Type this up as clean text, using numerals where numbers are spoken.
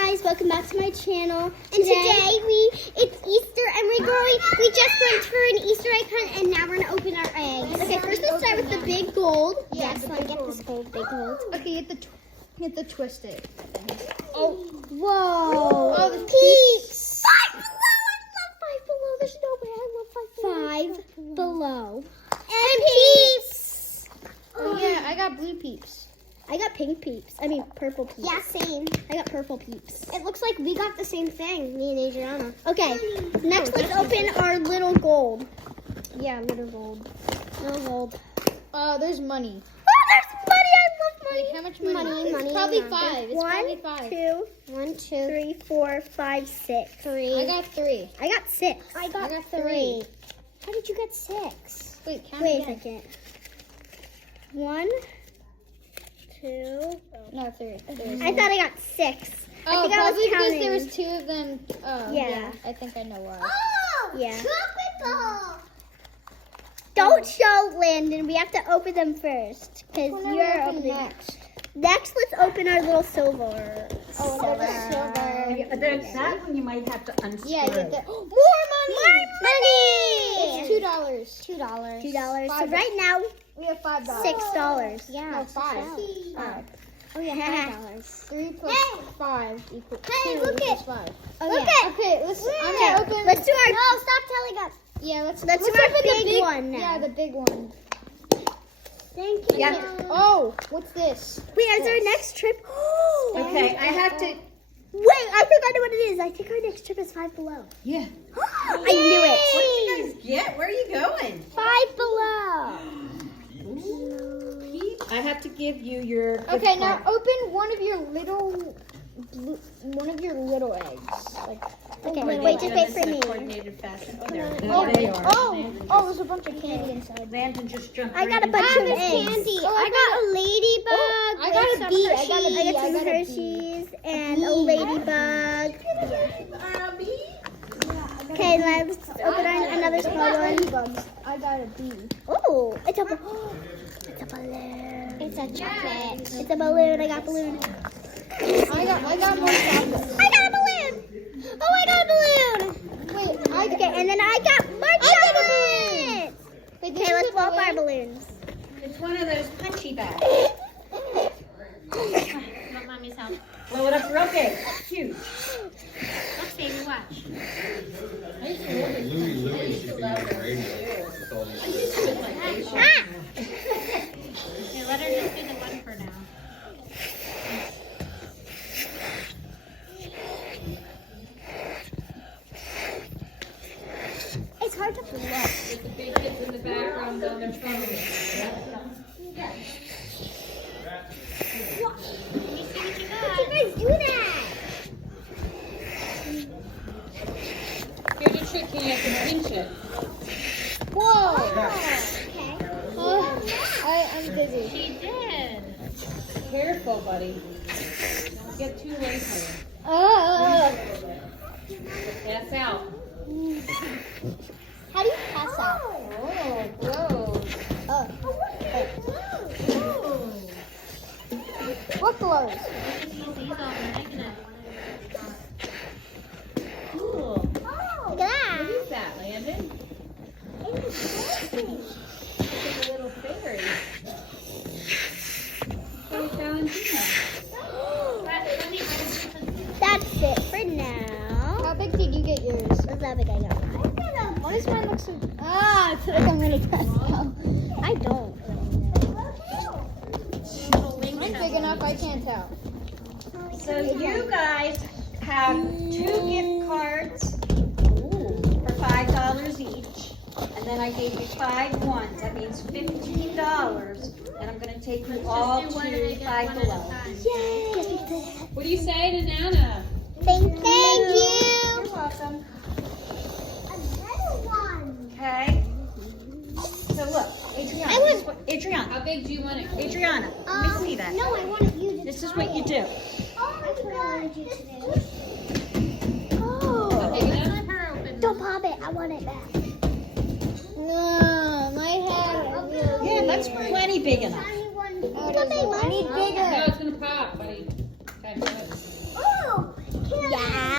guys, welcome back to my channel. And today it's Easter and we just went for an Easter egg hunt and now we're gonna open our eggs. Okay, first let's start with the big gold. Yes, so I get this big gold. Okay, you have to twist it. Oh, whoa! Oh, the peeps. 5 below. I love 5 below. There's no way I love 5 below. And peeps. Oh yeah, I got blue peeps. I got pink peeps. I mean purple peeps. Yeah, same. I got purple peeps. It looks like we got the same thing, me and Adriana. Okay, next let's open our little gold. Yeah, little gold. Little gold. There's money. Oh, there's money! I love money. Wait, how much money? Money. It's probably 5. It's probably 5. 1, 2, 3, 4, 5, 6. 3. I got 3. I got 6. I got 3. How did you get 6? Wait, count Wait again. a second. 1, 2. No, 3. I thought I got 6. Oh, I think I was probably because counting. there was 2 of them. Oh, Yeah. I think I know why. Oh, yeah. Tropical. Don't show Landon. We have to open them first because you're opening next. Next, let's open our little silver. Silver. That one you might have to unscrew. Yeah, get that. More money! Money! It's $2. $2. So $5. right now, We have $5. $6. No, Yeah, 5. Oh yeah, $5. 3 plus 5 equals 2 Hey, look equals it. 5. Look it. Okay, let's. I'm Okay, gonna open. let's do our. No, stop telling us. Yeah, let's do our open the big one now. Yeah, the big one. Thank you. Yeah. Oh, what's this? Wait, is our next trip? Okay, I have to. Wait, I think I know what it is. I think our next trip is 5 below. Yeah. I knew it. What did you guys get? Where are you going? 5 below. I have to give you your. Okay, now open one of your little eggs. Like, Okay, wait, just wait for me. Coordinated fashion. Oh, there. oh, There they are. oh, there's a bunch of candy inside. Landon just jumped. I got a right bunch into of it. candy. Oh, I got a ladybug. I got with a some bee. I Hershey's. got a bee. I got some I got a Hershey's and a bee. ladybug. Okay, let's open another small one. I got a bee. Oh, it's a balloon. It's a chocolate. It's a balloon. I got balloon. I got more chocolate. I got a balloon. Oh, I got a balloon. Wait, Okay, and then I got more chocolate. Wait, Okay, let's blow up our balloons. It's one of those punchy bags. Want mommy's help? Blow it up real big. Huge. Let's baby, watch. Ah! Here, let her just do the one for now. It's hard to blow up. Let me see what you How got. did you guys do that? Here's a trick, you have to pinch it. Whoa! Okay. I'm busy. She did. Careful, buddy. Don't get too late for you. Pass out. How do you pass out? Oh, whoa. What blows? These all negative. Cool. Look at that. What is that, Landon? It's a little fairy. Hey, Valentina. Let me unscrew That's it for now. How big did you get yours? That's how big I got. Why does mine look so... I feel like I'm gonna pass out. I don't. Mine's big enough, I can't tell. So you guys have 2 gift cards for $5 each. And then I gave you 5 ones. That means $15. And I'm going to take you all to 5 below. Yay! What do you say to Nana? Thank you. You're welcome. Another one. Okay. So look, Adriana. I want- this is what- Adriana. How big do you want it? Adriana. Let me see that. No, I wanted you to This is try what you it. do. Oh my god. Oh. Big enough? Let her open. Don't pop it. I want it back. No, my head. Yeah, that's plenty big enough.